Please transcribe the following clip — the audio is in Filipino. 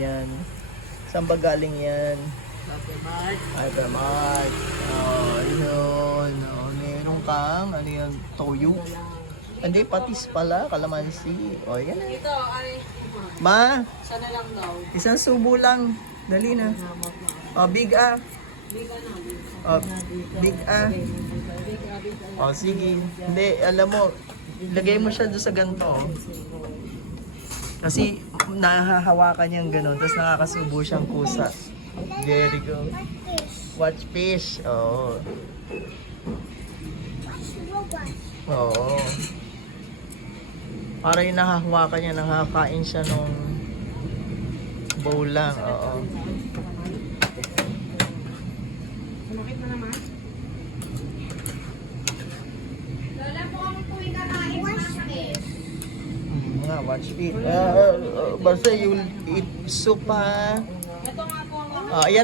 Yan. Saan ba galing yan? Hypermart. Oh, yun. Oh, meron kang, ano yan, toyo. Hindi, patis pala, kalamansi. Oh, yan. Ito ay Ma, sana lang daw. isang subo lang. Dali na. Oh, big A. Oh, big A. Oh, sige. Hindi, alam mo, lagay mo siya doon sa ganito. Oh. Kasi nahahawakan niyang gano'n, tapos nakakasubo siyang kusa. Very good. Watch fish. Oo. Oo. Para yung nahahawakan niya, nakakain siya nung bowl lang. Oo. Sumakit mo naman? Lola po kami po ikakain masakit. Nga, watch fish. Basta you'll eat soup ha. Ito nga po ang Ayan.